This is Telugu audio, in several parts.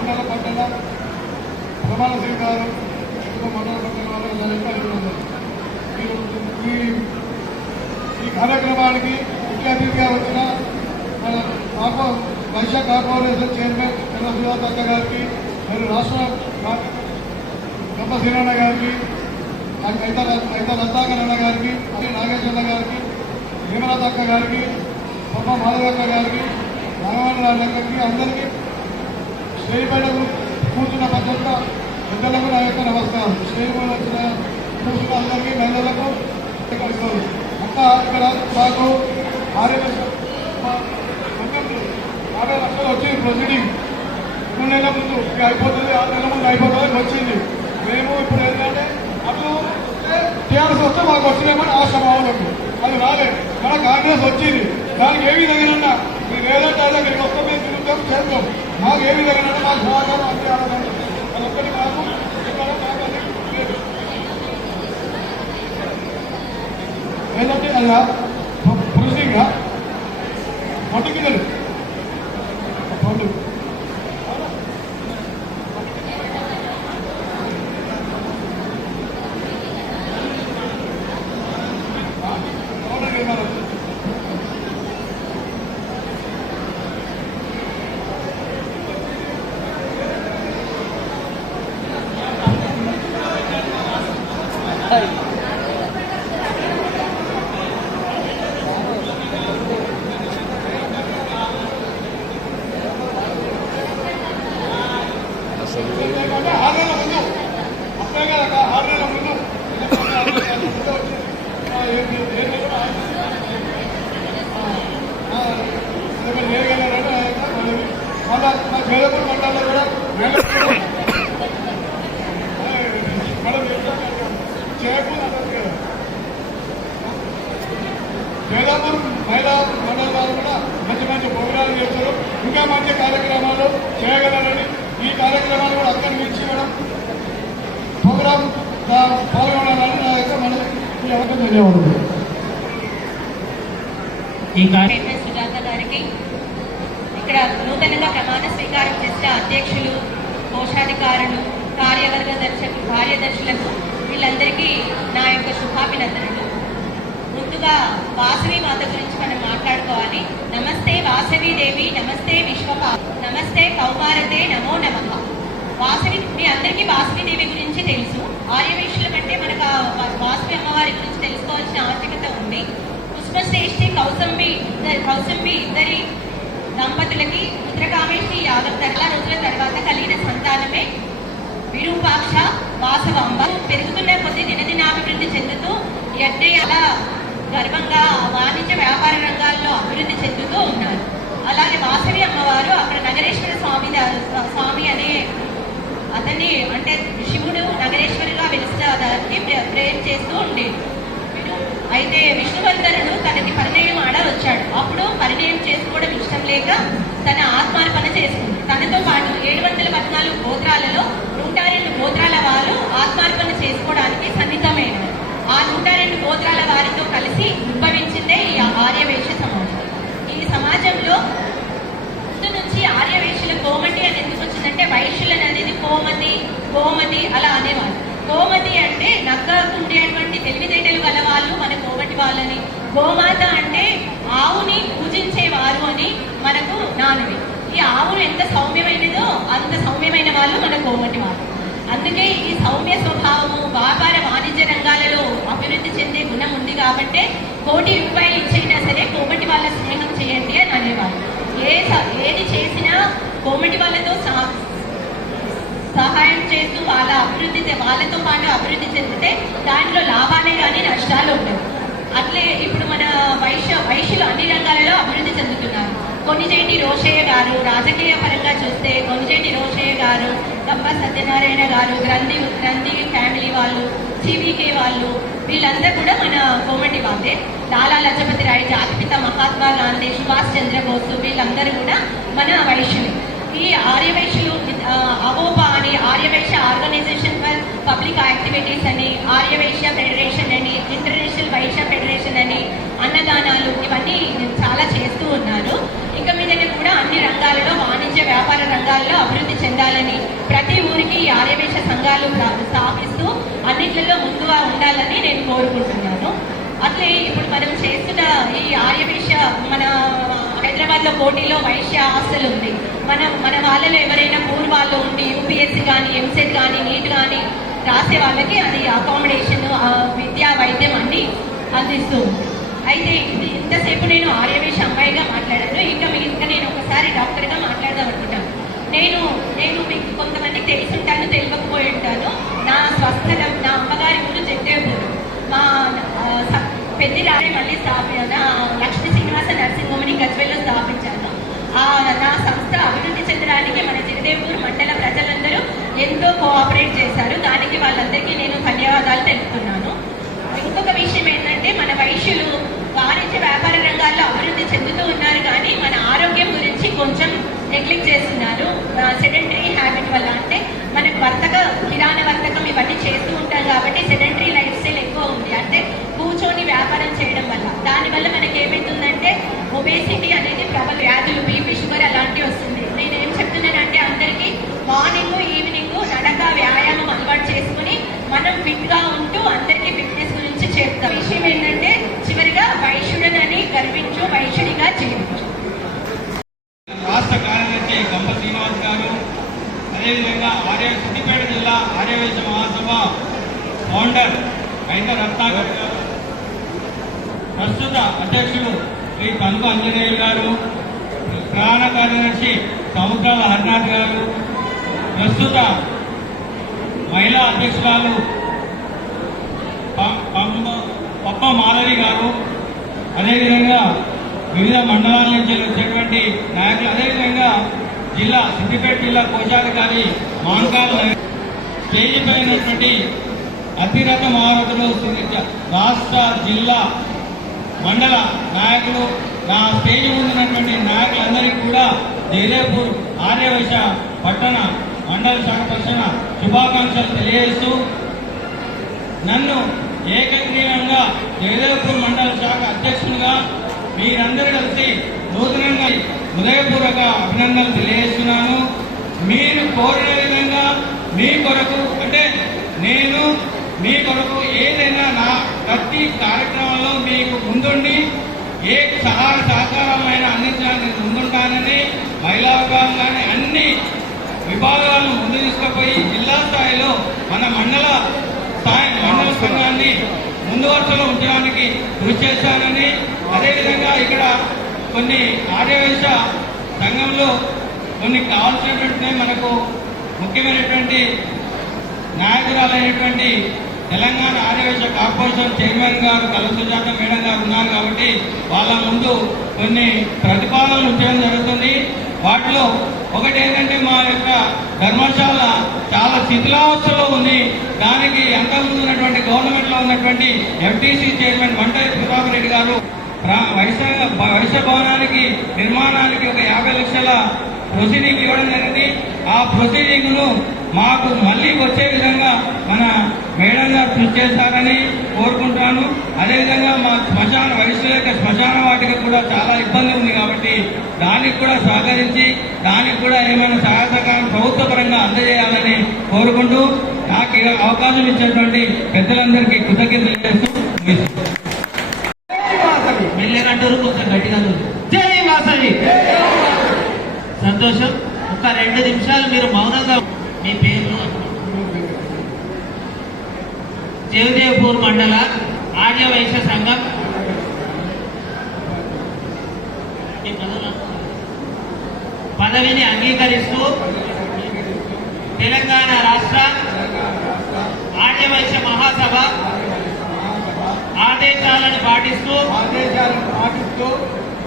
విజయపూర్ మండల పట్టణ ప్రమాణ స్వీకారం విజయపూర్ మండల పట్టణ వాళ్ళకి జరిగిన అభినందనలు. ఈ ఈ కార్యక్రమానికి ముఖ్య అతిథిగా వచ్చిన మన కాపో వైశ్య కార్పొరేషన్ చైర్మన్ చంద్ర దత్త గారికి మరియు రాష్ట్ర గొప్ప శ్రీరణ గారికి అయితే అయితే రత్నాకరణ గారికి అల్లి నాగేశ్వర గారికి హేమలత అక్క గారికి గొప్ప మాధవక్క గారికి నాగవరరాజు అక్కకి అందరికీ స్టేజ్ పైన కూర్చున్న భద్రత పెద్దలకు నా యొక్క నమస్కారం. స్టేజ్ వచ్చిన కూర్చున్న అందరికీ మహిళలకు అంతా ఇక్కడ మాకు ఆరు లక్షలు యాభై లక్షలు వచ్చింది ప్రొసీడింగ్. మూడు నెలల ముందు ఇక అయిపోతుంది ఆరు నెలల ముందు అయిపోతుంది వచ్చింది. మేము ఇప్పుడు ఏంటంటే అటు టీఆర్ఎస్ వస్తే మాకు వచ్చినామని ఆశ మావులకు అది రాలేదు మన కాంగ్రెస్ వచ్చింది. దానికి ఏ తగినన్నా మీరు ఏదంటే అదే ఇక్కడికి వస్తే మేము తిరుగుతాం చేద్దాం మాకు ఏ తగిన మాకు సహకారం అంతే ఆలోచన అది ఒక్కటి మాకు ఇక్కడ మాకు అది లేదు. ఏంటంటే అలా పురుషంగా మట్టుకి మండలంలో కూడా మహిళా వారు కూడా మంచి మంచి ప్రోగ్రాలు చేస్తారు ఇంకా మంచి కార్యక్రమాలు చేయగలరని ఈ కార్యక్రమాలు కూడా అక్కడి నుంచి కూడా ప్రోగ్రాం పాల్గొనాలని నా యొక్క ధన్యవాదాలు ఈ చైర్మన్ సుజాత గారికి ఇక్కడ నూతనంగా ప్రమాణ స్వీకారం చేసిన అధ్యక్షులు కోశాధికారులు కార్యవర్గ దర్శకులు కార్యదర్శులకు వీళ్ళందరికీ నా యొక్క శుభాభినందనలు. ముందుగా వాసవి మాత గురించి మనం మాట్లాడుకోవాలి. నమస్తే వాసవి దేవి నమస్తే విశ్వపా నమస్తే కౌమారతే నమో నమ. వాసవి మీ అందరికీ వాసవి దేవి గురించి తెలుసు. ఆర్యవేశ్యుల కంటే మనకు వాసవి అమ్మవారి గురించి తెలుసుకోవాల్సిన ఆవశ్యకత ఉంది. పుష్పశ్రేష్ఠి కౌసంబి కౌసంబి ఇద్దరి దంపతులకి ఉత్తరకామేష్టి యాదవ్ చాలా రోజుల తర్వాత కలిగిన సంతానమే విరూపాక్ష వాసవంబ. పెరుగుతున్న కొద్ది దినదినాభివృద్ధి చెందుతూ ఎడ్డే అలా గర్వంగా వాణిజ్య వ్యాపార రంగాల్లో అభివృద్ధి చెందుతూ ఉన్నారు. అలాగే వాసవి అమ్మవారు అక్కడ నగరేశ్వర స్వామి స్వామి అనే అతన్ని అంటే శివుడు నగరేశ్వరిగా దానికి ప్రేర్ చేస్తూ ఉండేది. అయితే విష్ణువర్ధనుడు తనకి పరిణయం ఆడ వచ్చాడు. అప్పుడు పరిణయం చేసుకోవడం ఇష్టం లేక తన ఆత్మార్పణ చేసుకుంది. తనతో పాటు ఏడు వందల పద్నాలుగు గోత్రాలలో నూట రెండు గోత్రాల వారు ఆత్మార్పణ చేసుకోవడానికి సన్నిహితమైనారు. ఆ నూట రెండు గోత్రాల వారితో కలిసి వాళ్ళని గోమాత అంటే ఆవుని పూజించేవారు అని మనకు నానుడి ఈ ఆవును ఎంత సౌమ్యమైనదో అంత సౌమ్యమైన వాళ్ళు మన కోమటి వాళ్ళు. అందుకే ఈ సౌమ్య స్వభావము వ్యాపార వాణిజ్య రంగాలలో అభివృద్ధి చెందే గుణం ఉంది కాబట్టి కోటి రూపాయలు ఇచ్చైనా సరే కోమటి వాళ్ళ స్నేహం చేయండి అని అనేవారు. ఏ ఏది చేసినా కోమటి వాళ్ళతో సహాయం చేస్తూ వాళ్ళ అభివృద్ధి వాళ్ళతో పాటు అభివృద్ధి చెందితే దాంట్లో లాభాలే కానీ నష్టాలు ఉండవు. అట్లే ఇప్పుడు మన వైశ్య వైశ్యులు అన్ని రంగాలలో అభివృద్ధి చెందుతున్నారు. కొన్నిచేటి రోషయ్య గారు రాజకీయ పరంగా చూస్తే కొన్నిచేటి రోషయ్య గారు గంప సత్యనారాయణ గారు గ్రంథి గ్రంథి ఫ్యామిలీ వాళ్ళు సివికే వాళ్ళు వీళ్ళందరూ కూడా మన కోమటి వాళ్ళే లాలా లజపతి రాయ్ జాతిపిత మహాత్మా గాంధీ సుభాష్ చంద్రబోస్ వీళ్ళందరూ కూడా మన వైశ్యులు. ఈ ఆర్యవైశ్యులు అవోపా అని Aryavysya organisation for public activities అని ఆర్యవైశ్య ఫెడరేషన్ అని ఇంటర్నేషనల్ వైశ్య ఫెడరేషన్ అని అన్నదానాలు ఇవన్నీ చాలా చేస్తూ ఉన్నారు. ఇక మీదట కూడా అన్ని రంగాలలో వాణిజ్య వ్యాపార రంగాల్లో అభివృద్ధి చెందాలని ప్రతి ఊరికి ఈ ఆర్యవేశ సంఘాలు స్థాపిస్తూ అన్నింటిలో ముందుగా ఉండాలని నేను కోరుకుంటున్నాను. అట్లే ఇప్పుడు మనం చేస్తున్న ఈ ఆర్యవేశ మన హైదరాబాద్లో పోటీలో వైశ్య హాస్టల్ ఉంది. మన మన వాళ్ళలో ఎవరైనా పూర్వాళ్ళు ఉండి యూపీఎస్సీ కానీ ఎంసెట్ కానీ రాసే వాళ్ళకి అది అకామిడేషన్ విద్యా వైద్యం అన్ని అందిస్తూ అయితే ఇంతసేపు నేను ఆర్యవేష్ అమ్మాయిగా మాట్లాడాను. ఇంకా మీ ఇంకా నేను ఒకసారి డాక్టర్గా మాట్లాడదాం అనుకుంటాను. నేను నేను మీకు కొంతమందికి తెలిసి ఉంటాను తెలియకపోయి ఉంటాను. నా స్వస్థలం నా అమ్మగారి ఊరు జగ్గేపూర్ మా పెద్ది స- మళ్ళీ స్థాపి నా లక్ష్మీ శ్రీనివాస నర్సింగ్ హోమ్ని గజ్వెల్లో స్థాపించాను. నా సంస్థ అభివృద్ధి చెందడానికి మన జగదేవ్పూర్ ఎంతో కోఆపరేట్ చేశారు? దానికి వాళ్ళందరికీ నేను ధన్యవాదాలు తెలుపుతున్నాను. ఇంకొక విషయం ఏంటంటే మన వైశ్యులు వాణిజ్య వ్యాపార రంగాల్లో అభివృద్ధి చెందుతూ ఉన్నారు కానీ మన ఆరోగ్యం అదేవిధంగా ఆర్య సిద్దిపేట జిల్లా ఆర్యవేశ మహాసభ ఫౌండర్ వైద్య రత్నాకర్ గారు. ప్రస్తుత అధ్యక్షుడు శ్రీ కనుక అంజనేయులు గారు ప్రధాన కార్యదర్శి సముద్రాల హరినాథ్ గారు ప్రస్తుత మహిళా అధ్యక్షురాలు పప్ప మాలవి గారు అదేవిధంగా వివిధ మండలాల నుంచి వచ్చేటువంటి జిల్లా సిద్దిపేట జిల్లా కోచాధికారి మాన్కాల్ స్టేజీ పైనటువంటి అతిరథ మహారథులు రాష్ట్ర జిల్లా మండల నాయకులు నా స్టేజ్ ముందున్నటువంటి నాయకులందరికీ కూడా జయదేపూర్ ఆర్యవైశ పట్టణ మండల శాఖ పక్షాన శుభాకాంక్షలు తెలియజేస్తూ నన్ను ఏకగ్రీవంగా జయదేవ్పూర్ మండల శాఖ అధ్యక్షునిగా మీరందరూ కలిసి నూతనంగా హృదయపూర్వక అభినందనలు తెలియజేస్తున్నాను. మీరు కోరిన విధంగా మీ కొరకు అంటే నేను మీ కొరకు ఏదైనా నా ప్రతి కార్యక్రమంలో మీకు ముందుండి ఏ సహాయ సహకారమైన అందించడానికి ముందుంటానని మహిళా విభాగం కానీ అన్ని విభాగాలను ముందు తీసుకుపోయి జిల్లా స్థాయిలో మన మండల స్థాయి మండల సంఘాన్ని ముందు వరుసలో ఉంచడానికి కృషి చేశానని అదేవిధంగా ఇక్కడ కొన్ని ఆర్యవేశ సంఘంలో కొన్ని కావాల్సినటువంటి మనకు ముఖ్యమైనటువంటి నాయకురాలైనటువంటి తెలంగాణ ఆర్యవేశ కార్పొరేషన్ చైర్మన్ గారు కలసుజాత మేడం గారు ఉన్నారు కాబట్టి వాళ్ళ ముందు కొన్ని ప్రతిపాదనలు ఉంచడం జరుగుతుంది. వాటిలో ఒకటి ఏంటంటే మా యొక్క ధర్మశాల చాలా శిథిలావస్థలో ఉంది. దానికి అంతకుముందు ఉన్నటువంటి గవర్నమెంట్లో ఉన్నటువంటి ఎంటీసీ చైర్మన్ మంటరి ప్రతాపరెడ్డి గారు ప్రా- వైశ్య భవనానికి నిర్మాణానికి ఒక యాభై లక్షల ప్రొసీడింగ్ ఇవ్వడం జరిగింది. ఆ ప్రొసీడింగ్ను మాకు మళ్ళీ వచ్చే విధంగా మన మేడం గారు కృషి చేస్తారని కోరుకుంటున్నాను అదేవిధంగా మా శ్మశాన వయసు యొక్క శ్మశాన వాటికి కూడా చాలా ఇబ్బంది ఉంది కాబట్టి దానికి కూడా సహకరించి దానికి కూడా ఏమైనా సహాయ సహకారం ప్రభుత్వ పరంగా అందజేయాలని కోరుకుంటూ నాకు అవకాశం ఇచ్చినటువంటి పెద్దలందరికీ కృతజ్ఞతలు చేస్తూ జై వాసవి సంతోషం. ఒక రెండు నిమిషాలు మీరు మౌనంగా మీ పేరు జయదేవ్పూర్ మండల ఆర్య వైశ్య సంఘం. పదవిని అంగీకరిస్తూ తెలంగాణ రాష్ట్ర ఆర్య వైశ్య మహాసభ ఆదేశాలను పాటిస్తూ ఆదేశాలను పాటిస్తూ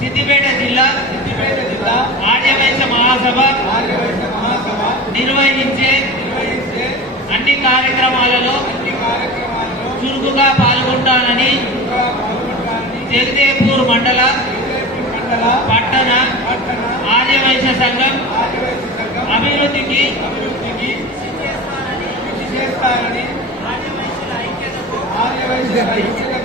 సిద్దిపేట జిల్లా సిద్దిపేట జిల్లా ఆర్యవైశ్య మహాసభ ఆర్యవైశ్య మహాసభ నిర్వహించే నిర్వహించే అన్ని కార్యక్రమాలలో అన్ని కార్యక్రమాల్లో చురుకుగా పాల్గొంటానని జగదేపూర్ మండల మండల పట్టణ పట్టణ ఆర్యవైశ్య సంఘం ఆదివాసీ సంఘం అభివృద్ధికి అభివృద్ధికి కృషి చేస్తారని ఆర్యవైశ్యుల ఐక్యతకు ఆర్యవైశ్య ఐక్యతకు